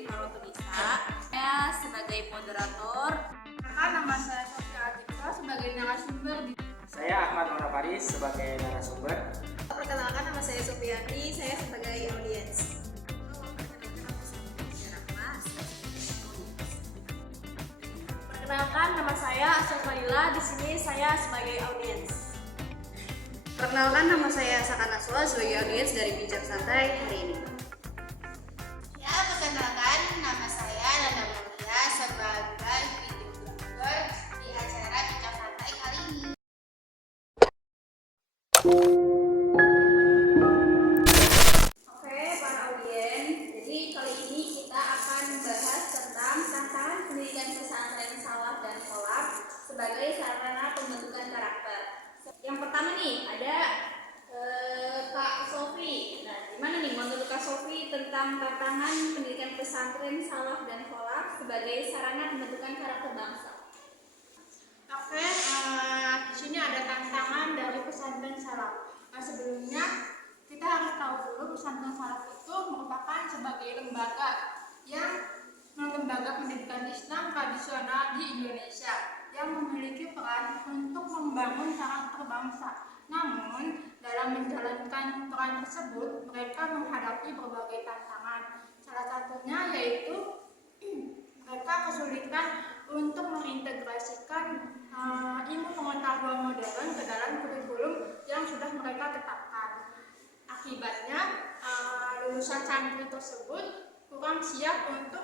Nurudin kalau bisa. Saya sebagai moderator. Nama saya Sofia Atika sebagai narasumber. Saya Ahmad Maulana Faris sebagai narasumber. Perkenalkan, nama saya Supriyanti, saya sebagai audiens. Perkenalkan, nama saya Asal Falila. Di sini saya sebagai audiens. Perkenalkan, nama saya Saka Naswa sebagai audiens dari Bincang Santai hari ini. Ya, perkenalkan, nama saya Nanda Mulia sebagai videographer di acara Bincang Santai kali ini. Oke, para audiens, jadi kali ini kita akan membahas tentang tantangan pendidikan pesantren salaf dan kholaf sebagai sarana pembentukan karakter. Yang pertama nih ada Kak Sofi. Nah, gimana nih menurut Kak Sofi tentang tantangan pendidikan pesantren salaf dan kholaf sebagai sarana pembentukan karakter bangsa? Oke, di sini ada tantangan dari pesantren salaf. Nah, sebelumnya kita harus tahu dulu pesantren salaf itu merupakan sebagai lembaga pendidikan Islam tradisional di Indonesia yang memiliki peran untuk membangun karakter bangsa. Namun, dalam menjalankan peran tersebut, mereka menghadapi berbagai tantangan. Salah satunya yaitu mereka kesulitan untuk mengintegrasikan ilmu pengetahuan modern ke dalam kurikulum yang sudah mereka tetapkan. Akibatnya, lulusan santri tersebut kurang siap untuk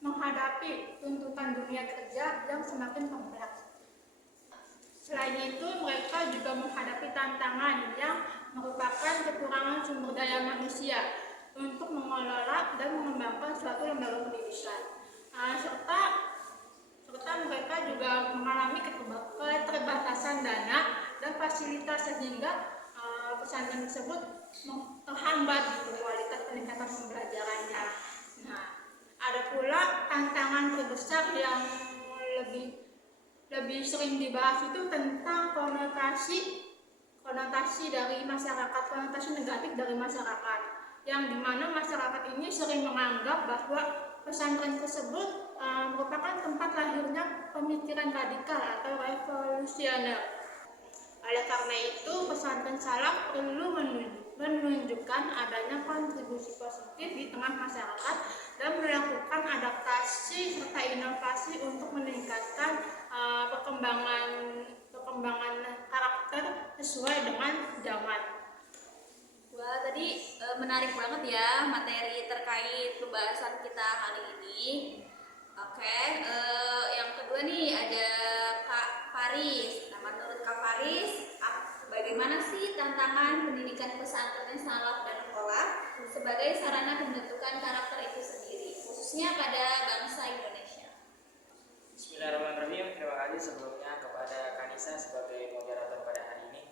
menghadapi tuntutan dunia kerja yang semakin kompleks. Selain itu, mereka juga menghadapi tantangan yang merupakan kekurangan sumber daya manusia untuk mengelola dan mengembangkan suatu lembaga pendidikan. Serta mereka juga mengalami keterbatasan dana dan fasilitas sehingga pesantren tersebut terhambat di kualitas peningkatan pembelajarannya. Nah, ada pula tantangan terbesar yang lebih sering dibahas itu tentang konotasi dari masyarakat, konotasi negatif dari masyarakat, yang dimana masyarakat ini sering menganggap bahwa pesantren tersebut merupakan tempat lahirnya pemikiran radikal atau revolusioner. Oleh karena itu, pesantren salaf perlu menunjukkan adanya kontribusi positif di tengah masyarakat dan melakukan adaptasi serta inovasi untuk meningkatkan perkembangan karakter sesuai dengan zaman. Wah, tadi menarik banget ya materi terkait pembahasan kita kali ini. Oke, yang kedua nih ada Kak Faris. Nah, menurut Kak Faris, bagaimana sih tantangan pendidikan pesantren salaf dan kholaf sebagai sarana pembentukan karakter itu sendiri, khususnya pada bangsa Indonesia? Bismillahirrahmanirrahim. Terima kasih sebelumnya kepada Kanisa sebagai moderator pada hari ini.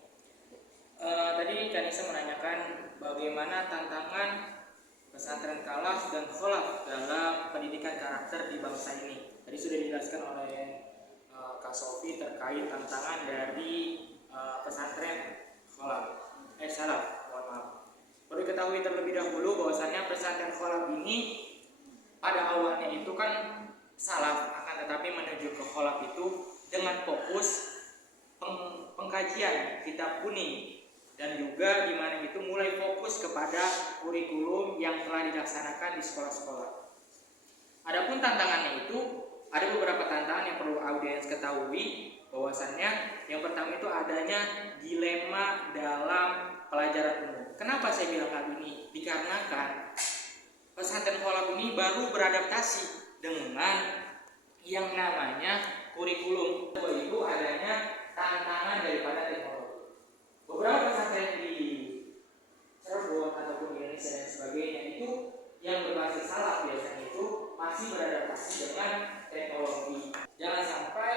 Tadi Kanisa menanyakan bagaimana tantangan pesantren salaf dan kholaf dalam pendidikan karakter di bangsa ini. Tadi sudah dijelaskan oleh Kak Sofi terkait tantangan dari pesantren salaf. Mohon maaf. Perlu diketahui terlebih dahulu bahwasannya pesantren kholaf ini pada awalnya itu kan salaf, akan tetapi menuju ke kholaf itu dengan fokus pengkajian kitab kuning, dan juga di mana itu mulai fokus kepada kurikulum yang telah dilaksanakan di sekolah-sekolah. Adapun tantangannya itu ada beberapa tantangan yang perlu audiens ketahui, bahwasannya yang pertama itu adanya dilema dalam pelajaran umum. Kenapa saya bilang hal ini? Dikarenakan pesantren kholaf ini baru beradaptasi dengan yang namanya kurikulum. Itu adanya tantangan daripada teknologi. Beberapa pesantren di Cirebon ataupun di Indonesia dan sebagainya itu yang berbasis salaf biasanya itu masih beradaptasi dengan teknologi. Jangan sampai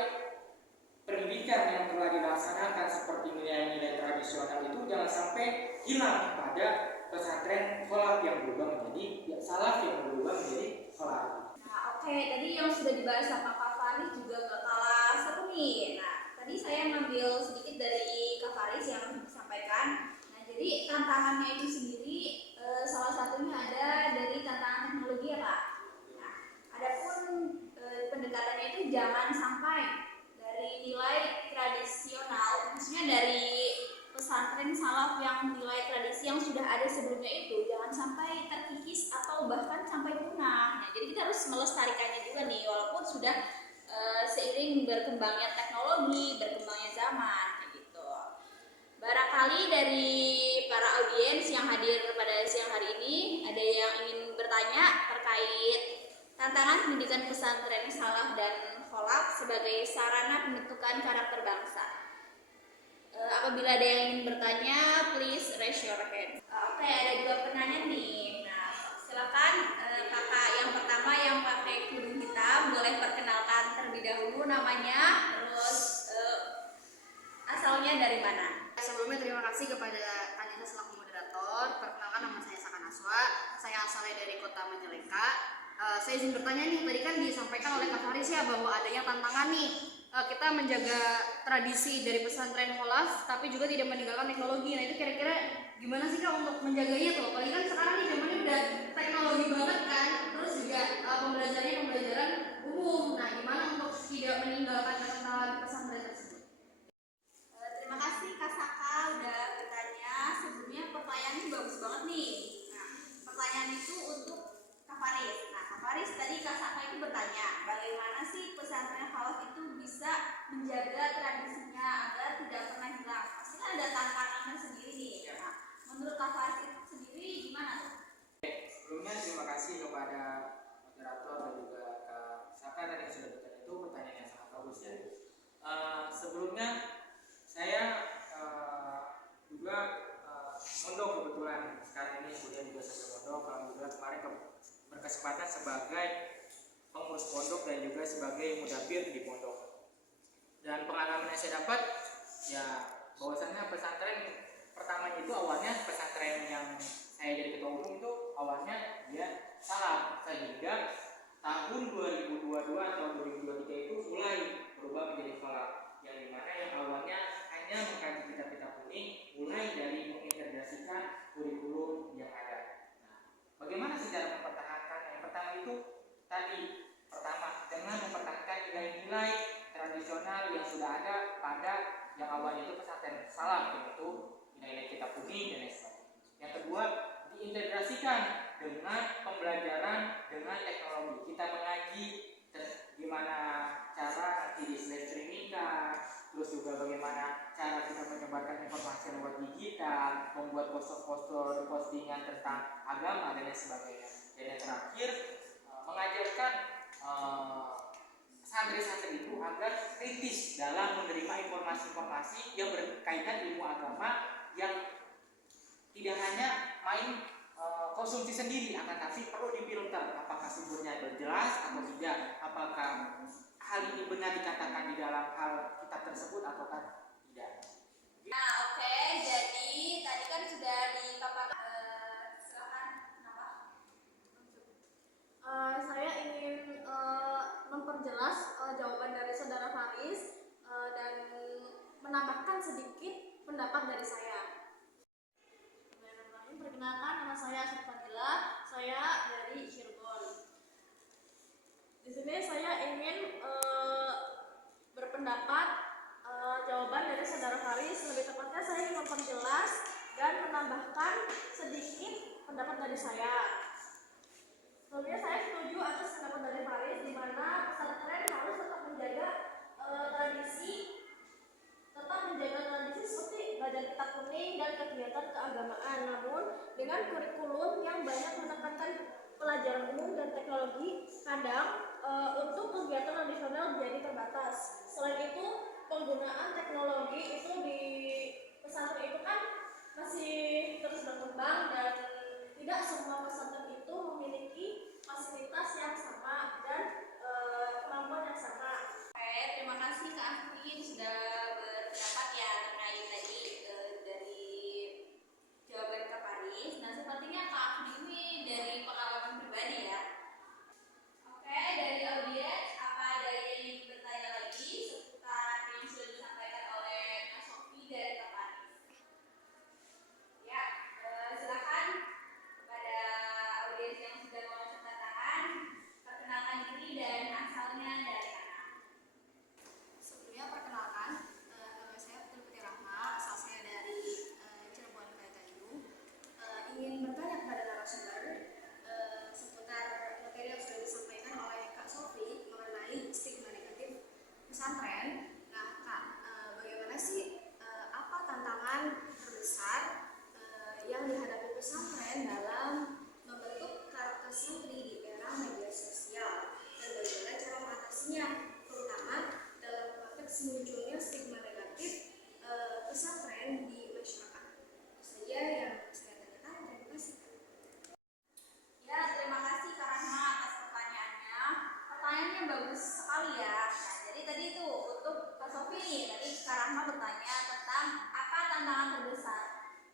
pendidikan yang telah dilaksanakan seperti nilai-nilai tradisional itu jangan sampai hilang pada pesantren kholaf yang berubah menjadi salaf, yang berubah menjadi kholaf. Nah, oke, tadi yang sudah dibahas sama Kak Faris juga gak kalah seru nih. Nah, tadi saya ngambil sedikit dari Kak Faris yang disampaikan. Nah, jadi tantangannya itu sendiri salah satunya ada dari tantangan teknologi ya Kak. Nah, yang sudah ada sebelumnya itu jangan sampai terkikis atau bahkan sampai punah. Nah, jadi kita harus melestarikannya juga nih, walaupun sudah seiring berkembangnya teknologi, berkembangnya zaman, kayak gitu. Barangkali dari para audiens yang hadir pada siang hari ini ada yang ingin bertanya terkait tantangan pendidikan pesantren salaf dan kholaf sebagai sarana pembentukan karakter bangsa. Apabila ada yang ingin bertanya, please raise your hand. Oke, ada dua penanya nih. Nah, silakan kakak yang pertama yang pakai kerudung hitam boleh perkenalkan terlebih dahulu namanya, terus asalnya dari mana? Sebelumnya terima kasih kepada Kanisa selaku moderator. Perkenalkan, nama saya Saka Naswa. Saya asalnya dari Kota Majalengka. Saya izin bertanya nih, tadi kan disampaikan oleh Kak Faris ya bahwa adanya tantangan nih, kita menjaga tradisi dari pesantren kholaf tapi juga tidak meninggalkan teknologi. Nah, itu kira-kira gimana sih Kak untuk menjaganya tuh? Apalagi kan sekarang nih zamannya udah teknologi banget kan, terus juga pembelajaran umum. Nah, gimana untuk tidak meninggalkan kesalahan pesantren tersebut? Terima kasih Kak Saka udah bertanya. Sebelumnya pertanyaannya bagus banget nih. Nah, pertanyaan itu untuk Kak Faris. Nah, Kak Faris tadi Kak Saka itu bertanya, bagaimana sih pesantren kholaf itu bisa menjaga tradisinya agar tidak pernah hilang? Pasti kan ada tantangannya sendiri nih. Nah, menurut Kak Faris itu sendiri gimana tuh? Sebelumnya terima kasih kepada moderator dan juga Kak Saka tadi yang sudah bertanya, itu pertanyaan yang sangat bagus ya. Sebelumnya saya juga mondok kebetulan sekarang ini kuliah juga sambil mondok. Alhamdulillah kemarin berkesempatan sebagai pengurus pondok dan juga sebagai mudabir di pondok. Dan pengalaman yang saya dapat ya bahwasannya pesantren pertamanya itu awalnya pesantren yang saya jadi ketua umum itu awalnya dia salah, sehingga tahun 2022 atau 2023 itu mulai berubah menjadi kholaf, yang dimana yang awalnya hanya mengkaji kitab-kitab kuning mulai dari mengintegrasikan kurikulum yang ada. Nah, bagaimana sih cara mempertahankan? Yang pertama itu tadi, pertama dengan mempertahankan nilai-nilai tradisional yang sudah ada pada yang awalnya itu pesantren salaf, yaitu nilai-nilai kitab kuning dan lain sebagainya. Yang kedua, diintegrasikan dengan pembelajaran dengan teknologi. Kita mengaji gimana cara nanti di live streaming, terus juga bagaimana cara kita menyebarkan informasi lewat digital, membuat poster-poster postingan tentang agama dan lain sebagainya. Dan yang terakhir, mengajarkan santri-santri itu agar kritis dalam menerima informasi-informasi yang berkaitan ilmu agama, yang tidak hanya main konsumsi sendiri, akan tapi perlu difilter apakah sumbernya jelas atau tidak, apakah hal ini benar dikatakan di dalam hal kitab tersebut ataukah tidak. Nah, oke, jadi tadi kan sudah dipaparkan. Silakan, kenapa? Saya ingin memperjelas jawaban dari saudara Faris dan menambahkan sedikit pendapat dari saya. Perkenalkan, nama saya Asri Fadila, saya dari Cirebon. Di sini saya ingin berpendapat jawaban dari saudara Faris. Lebih tepatnya saya ingin memperjelas dan menambahkan sedikit pendapat dari saya. Sebelumnya saya setuju atas pendapat dari Faris, di mana pesantren harus tetap menjaga tradisi seperti belajar kitab kuning dan kegiatan keagamaan, namun dengan kurikulum yang banyak menekankan pelajaran umum dan teknologi, kadang untuk kegiatan tradisional jadi terbatas. Selain itu, penggunaan teknologi itu di pesantren itu kan masih terus berkembang dan tidak semua pesantren itu memiliki fasilitas yang sama dan kemampuan yang sama. Oke, terima kasih Kak Afri sudah berpendapat ya terkait tadi dari jawaban Kak Faris. Nah, sepertinya Kak Afri ini dari pengalaman pribadi ya. Oke, dari audiens apa ada yang ingin bertanya lagi seputar yang sudah disampaikan oleh Kak Sofi dan Kak pesantren di masyarakat. Itu saja yang saya tanyakan. Terima kasih. Ya, terima kasih Kak Rahma atas pertanyaannya. Pertanyaannya bagus sekali ya. Nah, jadi tadi itu untuk Kak Sofi nih, tadi Kak Rahma bertanya tentang apa tantangan terbesar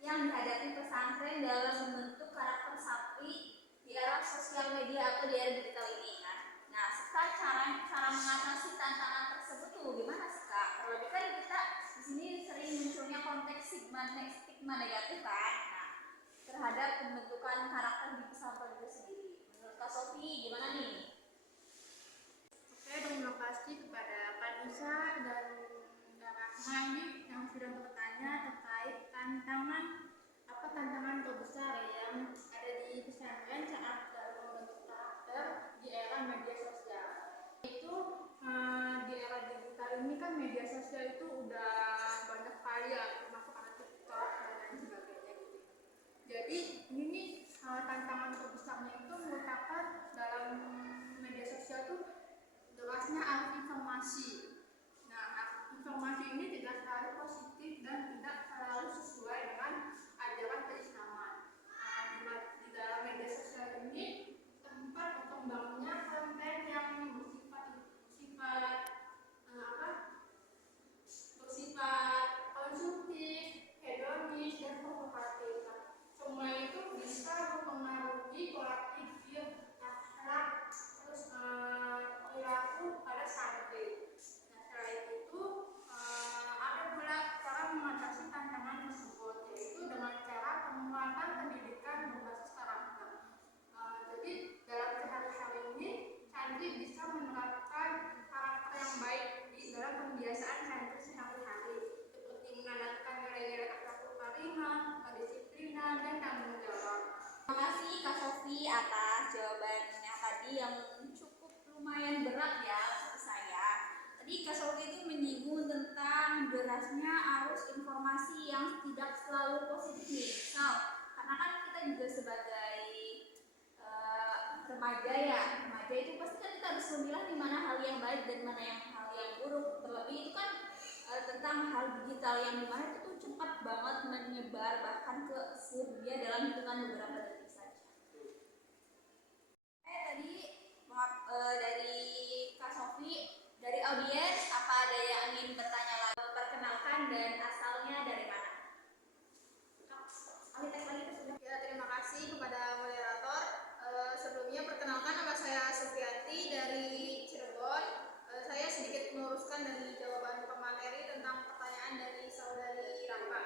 yang dihadapi pesantren dalam membentuk karakter santri di era sosial media atau di era digital ini kan. Nah, serta cara mengatasi tantangan tersebut tuh gimana sih Kak? Terlebih kan kita di sini sering munculnya konteks stigma negatif kan. Nah, terhadap pembentukan karakter di pesantren itu sendiri. Menurut Kak Sofi gimana nih? Oke, terima kasih kepada Kak Nisa dan Kak Rahma ini yang sudah bertanya terkait apa tantangan terbesar yang ada di pesantren saat dalam membentuk karakter di era media sosial. Itu di era digital ini kan media sosial itu udah banyak kali ya, termasuk ada TikTok dan lain sebagainya gitu. Jadi ini nih tantangan terbesarnya itu merupakan dalam media sosial itu derasnya arus informasi. Nah, informasi ini tidak selalu positif dan tidak selalu sesuai dengan ajaran keislaman. Di dalam media sosial ini tempat berkembangnya konten yang bersifat konsumtif, hedonis, dan provokatif. Semua itu bisa mempengaruhi pola pikir, akhlak, terus perilaku pada santri. Nah, selain itu ada pula cara mengatasi tantangan tersebut, yaitu dengan cara penguatan pendidikan berbasis karakter. Jadi dalam sehari-hari ini santri bisa menerapkan karakter yang baik di dalam pembiasaan santri sehari-hari, seperti menanamkan nilai-nilai akhlakul karimah, kedisiplinan, dan tanggung jawab. Terima kasih Kak Sofi atas jawabannya tadi yang cukup lumayan berat ya untuk saya. Tadi Kak Sofi itu menyinggung tentang derasnya arus informasi yang tidak selalu positif nih. Misal, karena kan kita juga sebagai remaja ya, remaja itu pasti kan kita harus memilah di mana hal yang baik dan mana yang hal yang buruk. Terlebih itu kan tentang hal digital yang dimana itu tuh cepat banget menyebar bahkan ke seluruh dunia dalam hitungan beberapa detik saja. Tadi dari Kak Sofi, dari audiens apa ada yang ingin bertanya lagi? Perkenalkan dan asalnya dari mana? Tes lagi sudah. Ya, terima kasih kepada moderator. Sebelumnya perkenalkan, nama saya Sufiati dari Cirebon. Saya sedikit meluruskan dari jawaban pemateri tentang pertanyaan dari saudari Rafa.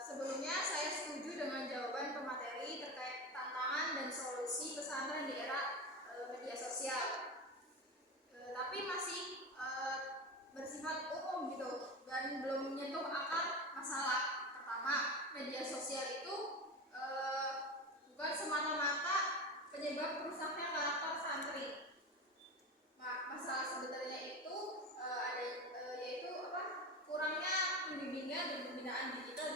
Sebelumnya saya setuju dengan jawaban pemateri terkait tantangan dan solusi pesantren di era media sosial. Tapi masih bersifat umum gitu dan belum menyentuh akar masalah. Pertama, media sosial itu bukan semata-mata penyebab rusaknya karakter santri. Masalah sebenarnya itu yaitu kurangnya pembimbingan dan pembinaan digital